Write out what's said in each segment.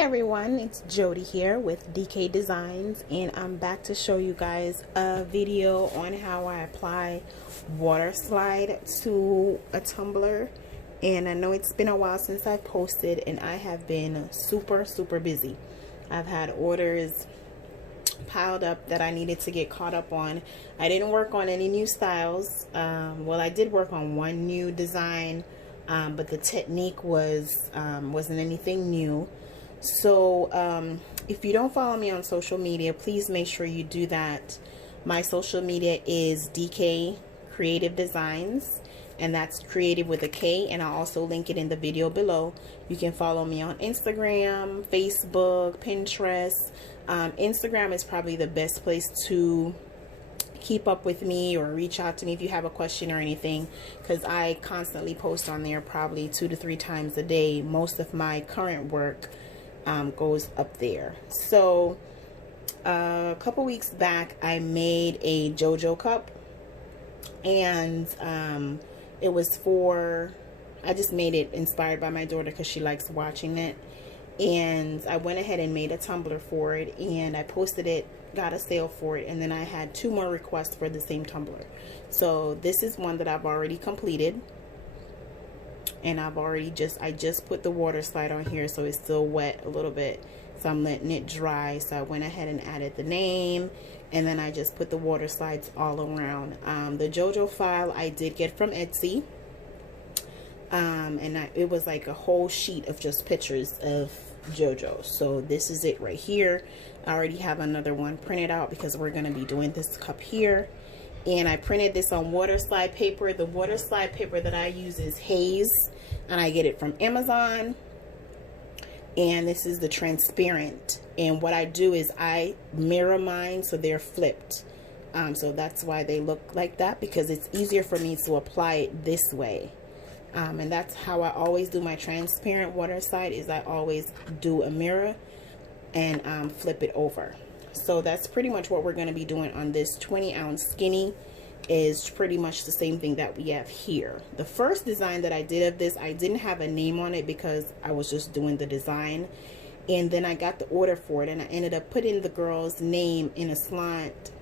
everyone, it's Jody here with DK Designs, and I'm back to show you guys a video on how I apply water slide to a tumbler. And I know it's been a while since I've posted, and I have been super busy. I've had orders piled up that I needed to get caught up on. I didn't work on any new styles. Well, I did work on one new design, but the technique wasn't anything new. So if you don't follow me on social media, please make sure you do that. My social media is DK Creative Designs, and that's creative with a K, and I'll also link it in the video below. You can follow me on Instagram, Facebook, Pinterest. Instagram is probably the best place to keep up with me or reach out to me if you have a question or anything, because I constantly post on there probably 2 to 3 times a day. Most of my current work goes up there. So a couple weeks back I made a Jojo Cup, and it was I just made it inspired by my daughter because she likes watching it, and I went ahead and made a tumbler for it, and I posted it, got a sale for it, and then I had 2 more requests for the same tumbler. So this is one that I've already completed, and I just put the water slide on here, so it's still wet a little bit, so I'm letting it dry. So I went ahead and added the name, and then I just put the water slides all around. The Jojo file I did get from Etsy, and it was like a whole sheet of just pictures of Jojo. So this is it right here. I already have another one printed out because we're going to be doing this cup here. And I printed this on water slide paper. The water slide paper that I use is Hayes, and I get it from Amazon. And this is the transparent. And what I do is I mirror mine so they're flipped. So that's why they look like that, because it's easier for me to apply it this way. And that's how I always do my transparent water slide, is I always do a mirror and flip it over. So that's pretty much what we're going to be doing on this 20-ounce skinny. Is pretty much the same thing that we have here. The first design that I did of this, I didn't have a name on it because I was just doing the design, and then I got the order for it, and I ended up putting the girl's name in a slant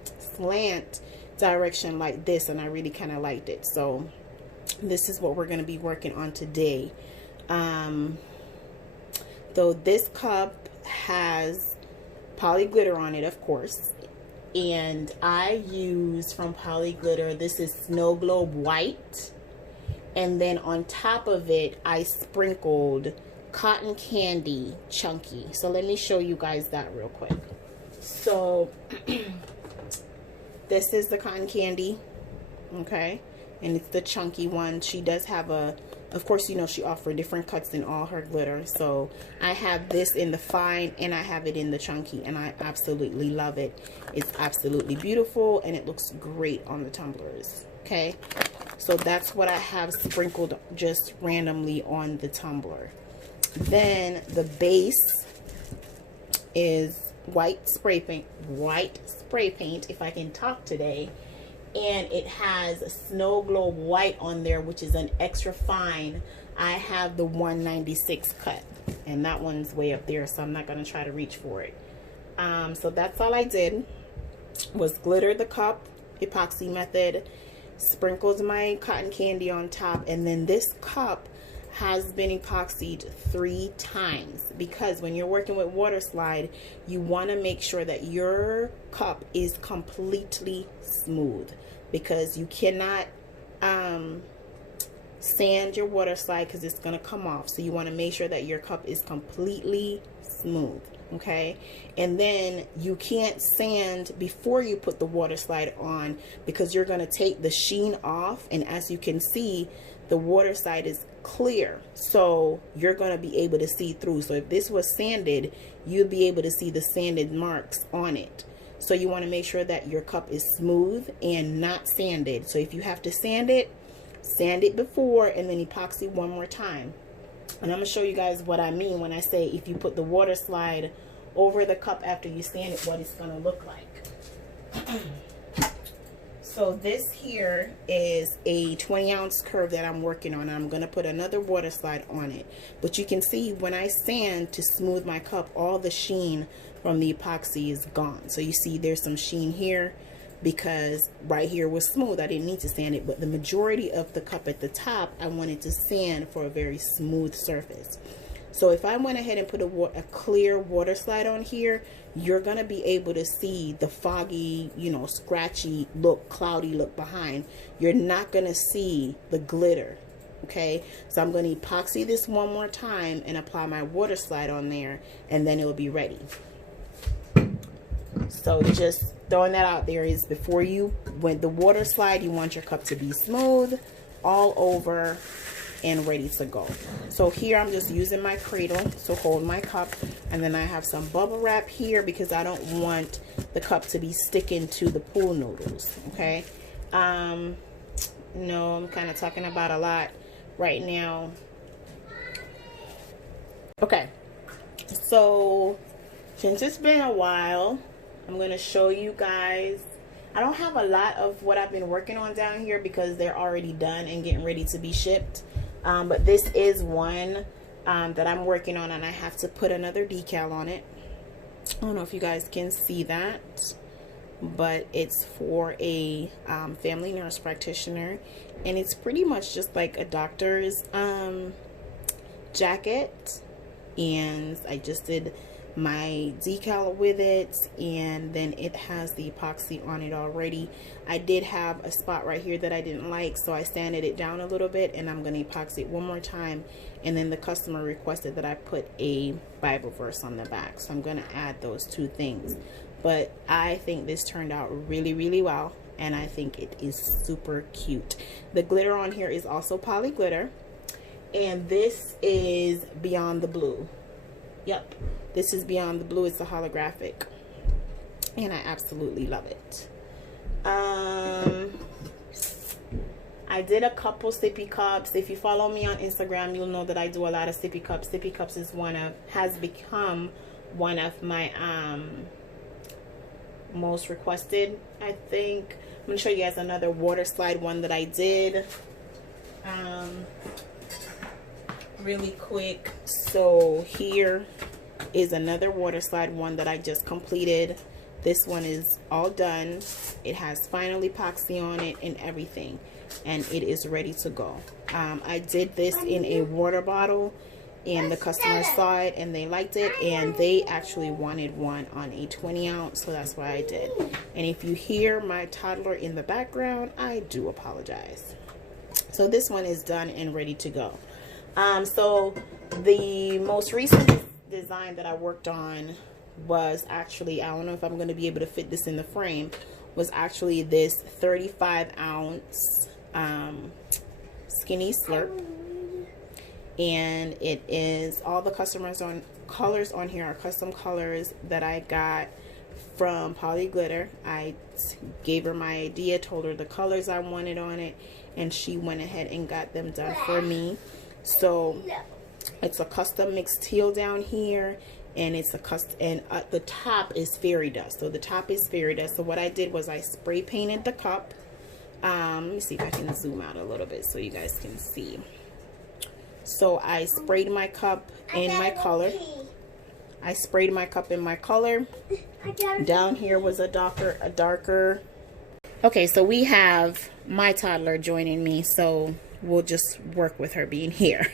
direction like this, and I really kind of liked it. So this is what we're going to be working on today. Though this cup has poly glitter on it, of course, and I use from Poly Glitter, this is Snow Globe White, and then on top of it I sprinkled cotton candy chunky. So let me show you guys that real quick. So this is the cotton candy, okay, and it's the chunky one. She does have of course, you know, she offers different cuts in all her glitter. So I have this in the fine, and I have it in the chunky, and I absolutely love it. It's absolutely beautiful, and it looks great on the tumblers. Okay, so that's what I have sprinkled just randomly on the tumbler. Then the base is white spray paint, if I can talk today. And it has Snow Globe White on there, which is an extra fine. I have the 196 cut, and that one's way up there, so I'm not going to try to reach for it. So that's all I did, was glitter the cup, epoxy method, sprinkled my cotton candy on top, and then this cup has been epoxied 3 times, because when you're working with water slide, you want to make sure that your cup is completely smooth, because you cannot sand your water slide because it's going to come off. So you want to make sure that your cup is completely smooth, okay? And then you can't sand before you put the water slide on, because you're going to take the sheen off, and as you can see, the water slide is clear, so you're going to be able to see through. So if this was sanded, you'll be able to see the sanded marks on it. So you want to make sure that your cup is smooth and not sanded. So if you have to sand it before, and then epoxy one more time. And I'm going to show you guys what I mean when I say if you put the water slide over the cup after you sand it, what it's going to look like. So this here is a 20-ounce curve that I'm working on. I'm going to put another water slide on it. But you can see when I sand to smooth my cup, all the sheen from the epoxy is gone. So you see there's some sheen here because right here was smooth. I didn't need to sand it, but the majority of the cup at the top, I wanted to sand for a very smooth surface. So if I went ahead and put a clear water slide on here, you're going to be able to see the foggy, you know, scratchy look, cloudy look behind. You're not going to see the glitter. Okay, so I'm going to epoxy this one more time and apply my water slide on there, and then it will be ready. So just throwing that out there is before you, when the water slide, you want your cup to be smooth all over and ready to go. So here I'm just using my cradle to hold my cup, and then I have some bubble wrap here because I don't want the cup to be sticking to the pool noodles. Okay, no, I'm kind of talking about a lot right now. Okay, so since it's been a while, I'm going to show you guys. I don't have a lot of what I've been working on down here because they're already done and getting ready to be shipped. But this is one that I'm working on, and I have to put another decal on it. I don't know if you guys can see that, but it's for a family nurse practitioner, and it's pretty much just like a doctor's jacket. And I just did my decal with it, and then it has the epoxy on it already. I did have a spot right here that I didn't like, so I sanded it down a little bit, and I'm going to epoxy it one more time. And then the customer requested that I put a Bible verse on the back, so I'm going to add those two things. But I think this turned out really, really well, and I think it is super cute. The glitter on here is also poly glitter, and this is Beyond the Blue. Yep, this is Beyond the Blue. It's a holographic, and I absolutely love it. I did a couple sippy cups. If you follow me on Instagram, you'll know that I do a lot of sippy cups. Sippy cups is has become one of my most requested, I think. I'm gonna show you guys another water slide one that I did really quick. So here is another water slide one that I just completed. This one is all done. It has final epoxy on it and everything, and it is ready to go. I did this in a water bottle, and the customer saw it and they liked it, and they actually wanted one on a 20-ounce, so that's what I did. And if you hear my toddler in the background, I do apologize. So this one is done and ready to go. So the most recent design that I worked on was actually, I don't know if I'm going to be able to fit this in the frame, was actually this 35-ounce skinny slurp. And it is, all the colors on here are custom colors that I got from Poly Glitter. I gave her my idea, told her the colors I wanted on it, and she went ahead and got them done for me. So it's a custom mixed teal down here, and it's a custom, and the top is fairy dust. So the top is fairy dust. So what I did was I spray painted the cup. Let me see if I can zoom out a little bit so you guys can see. So I sprayed my cup in my color. I sprayed my cup in my color. Down here was a darker. Okay, so we have my toddler joining me, so we'll just work with her being here.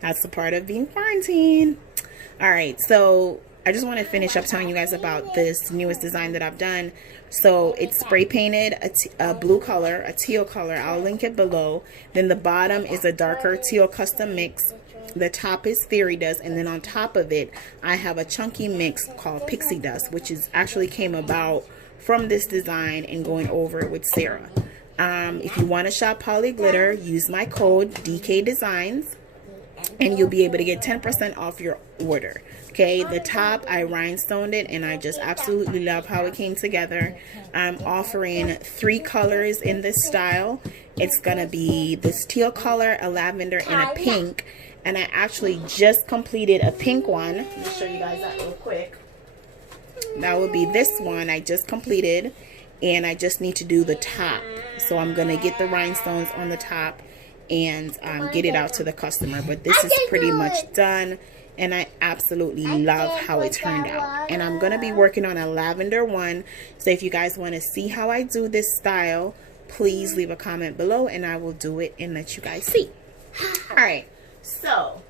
That's the part of being quarantined. All right, so I just want to finish up telling you guys about this newest design that I've done. So it's spray painted a blue color, a teal color. I'll link it below. Then the bottom is a darker teal custom mix. The top is fairy dust, and then on top of it, I have a chunky mix called pixie dust, which is actually came about from this design and going over it with Sarah. If you want to shop Poly Glitter, use my code DK Designs, and you'll be able to get 10% off your order. Okay, the top, I rhinestoned it, and I just absolutely love how it came together. I'm offering 3 colors in this style. It's gonna be this teal color, a lavender, and a pink. And I actually just completed a pink one. Let me show you guys that real quick. That would be this one I just completed. and I just need to do the top. So I'm gonna get the rhinestones on the top and get it out to the customer. But this is pretty much done, and I absolutely love how it turned out. And I'm gonna be working on a lavender one, so if you guys want to see how I do this style, please leave a comment below and I will do it and let you guys see. All right, so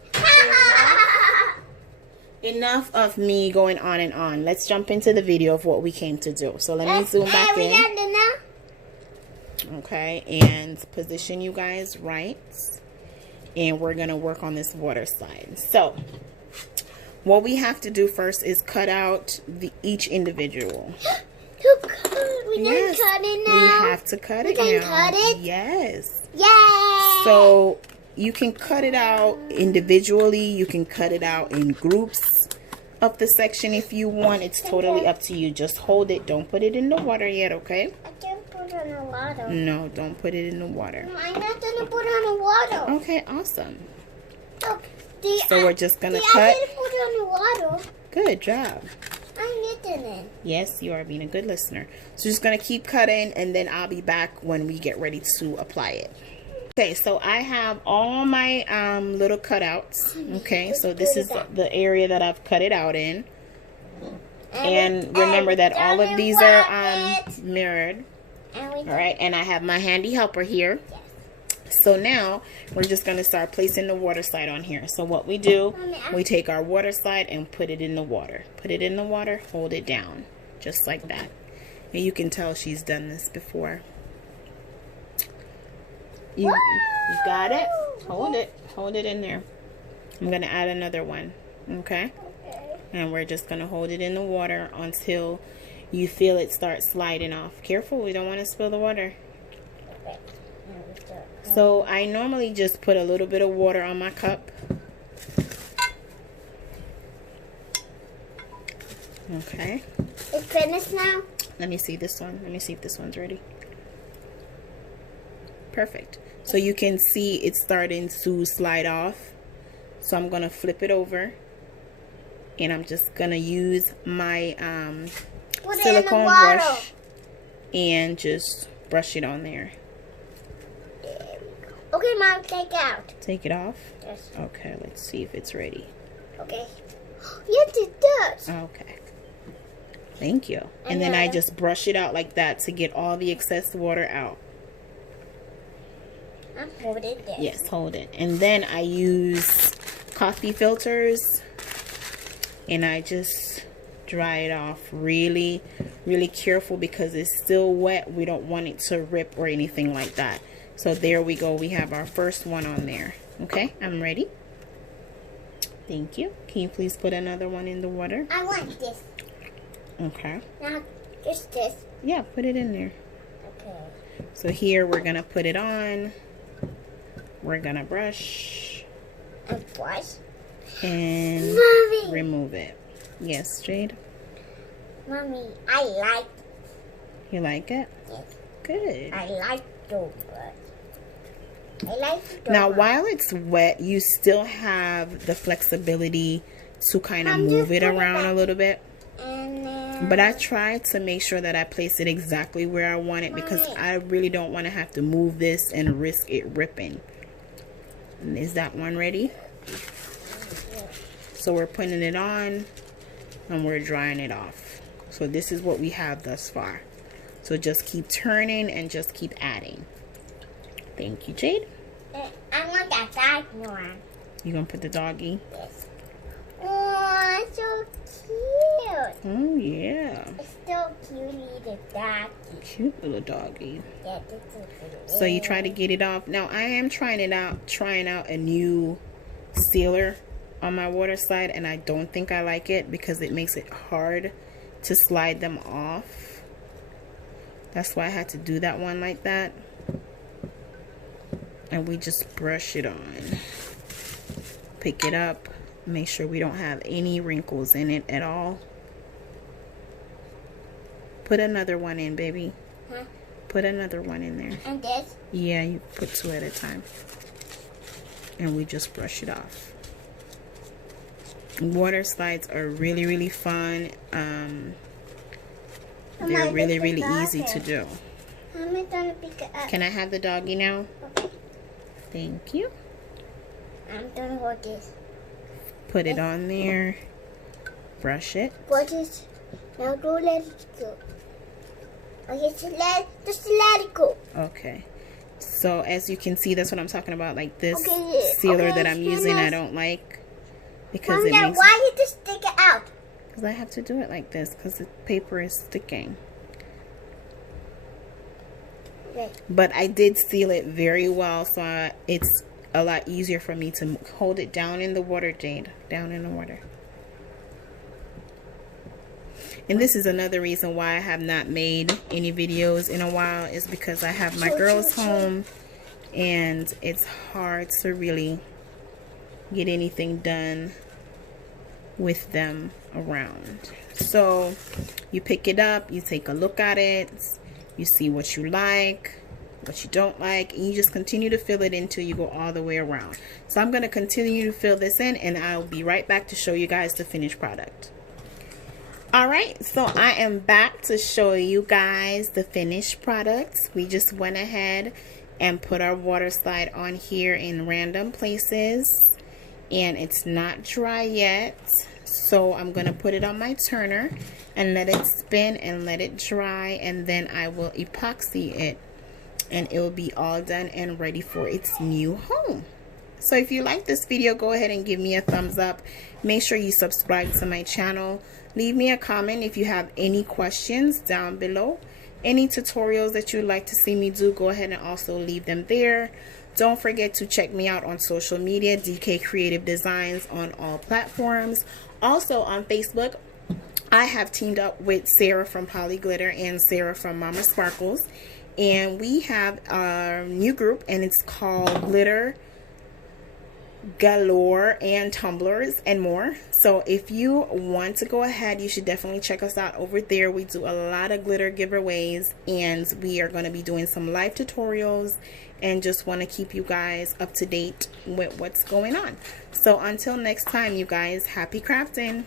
enough of me going on and on. Let's jump into the video of what we came to do. So let me zoom back in. Okay, and position you guys right, and we're gonna work on this water slide. So what we have to do first is cut out each individual. Yes, we have to cut it now. We can cut it? Yes. Yay! So you can cut it out individually. You can cut it out in groups of the section if you want. It's totally up to you. Just hold it. Don't put it in the water yet, okay? I can't put it in the water. No, don't put it in the water. No, I'm not going to put it in the water. Okay, awesome. Look, so we're just going to cut. I didn't put it in the water. Good job. I'm listening. Yes, you are being a good listener. So just going to keep cutting, and then I'll be back when we get ready to apply it. Okay, so I have all my little cutouts. Okay, so this is the area that I've cut it out in. And remember that all of these are mirrored. All right, and I have my handy helper here. So now we're just going to start placing the water slide on here. So what we do, we take our water slide and put it in the water. Put it in the water, hold it down, just like that. And you can tell she's done this before. You got it? Hold it in there. I'm going to add another one, okay? And we're just going to hold it in the water until you feel it start sliding off. Careful, we don't want to spill the water. So I normally just put a little bit of water on my cup. Okay. It's finished now? Let me see this one. Let me see if this one's ready. Perfect. So you can see it's starting to slide off. So I'm going to flip it over. And I'm just going to use my silicone brush and just brush it on there. Okay, Mom, take it out. Take it off? Yes. Okay, let's see if it's ready. Okay. Yes, it does. Okay. Thank you. And then I just brush it out like that to get all the excess water out. I'm holding it. Yes, hold it. And then I use coffee filters. And I just dry it off really, really careful because it's still wet. We don't want it to rip or anything like that. So there we go. We have our first one on there. Okay, I'm ready. Thank you. Can you please put another one in the water? I want this. Okay. Now, just this. Yeah, put it in there. Okay. So here we're going to put it on. We're going to brush. And brush. And Mommy. remove it. Yes, Jade? Mommy, I like it. You like it? Yes. Good. I like the Now, while it's wet, you still have the flexibility to kind of move it around a little bit. But I try to make sure that I place it exactly where I want it because I really don't want to have to move this and risk it ripping. And is that one ready? So we're putting it on and we're drying it off. So this is what we have thus far. So just keep turning and just keep adding. Thank you, Jade. I want that dog one. You gonna put the doggy? Yes. Oh, so cute. Oh yeah. It's so cutie, the doggy. Cute little doggy. Yeah, this is So you try to get it off. Now I am trying out a new sealer on my water slide, and I don't think I like it because it makes it hard to slide them off. That's why I had to do that one like that. And we just brush it on. Pick it up. Make sure we don't have any wrinkles in it at all. Put another one in, baby. Huh? Put another one in there. And this? Yeah, you put two at a time. And we just brush it off. Water slides are really, really fun. They're really, really easy to do. How am I gonna pick it up? Can I have the doggy now? Okay. Thank you. I'm gonna hold this. Put it on there. Brush it. Put it. Now don't let it go. Okay, just let it go. Okay. So as you can see, that's what I'm talking about. Like this Okay, sealer okay, that I'm using, I don't like because Mom, it makes. why you just stick it out? Because I have to do it like this because the paper is sticking. Okay. But I did seal it very well, so it's a lot easier for me to hold it down in the water, Jade. Down in the water. And this is another reason why I have not made any videos in a while, is because I have my girls home and it's hard to really get anything done with them around. So you pick it up, you take a look at it, you see what you like, what you don't like, and you just continue to fill it until you go all the way around. So I'm going to continue to fill this in, and I'll be right back to show you guys the finished product. Alright, so I am back to show you guys the finished product. We just went ahead and put our water slide on here in random places, and it's not dry yet. So I'm going to put it on my turner and let it spin and let it dry, and then I will epoxy it, and it will be all done and ready for its new home. So if you like this video, go ahead and give me a thumbs up. Make sure you subscribe to my channel. Leave me a comment if you have any questions down below. Any tutorials that you'd like to see me do, go ahead and also leave them there. Don't forget to check me out on social media, DK Creative Designs, on all platforms. Also on Facebook, I have teamed up with Sarah from Poly Glitter and Sarah from Mama Sparkles. And we have a new group, and it's called Glitter Galore and Tumblers and more. So if you want to go ahead, you should definitely check us out over there. We do a lot of glitter giveaways, and we are going to be doing some live tutorials, and just want to keep you guys up to date with what's going on. So until next time, you guys, happy crafting.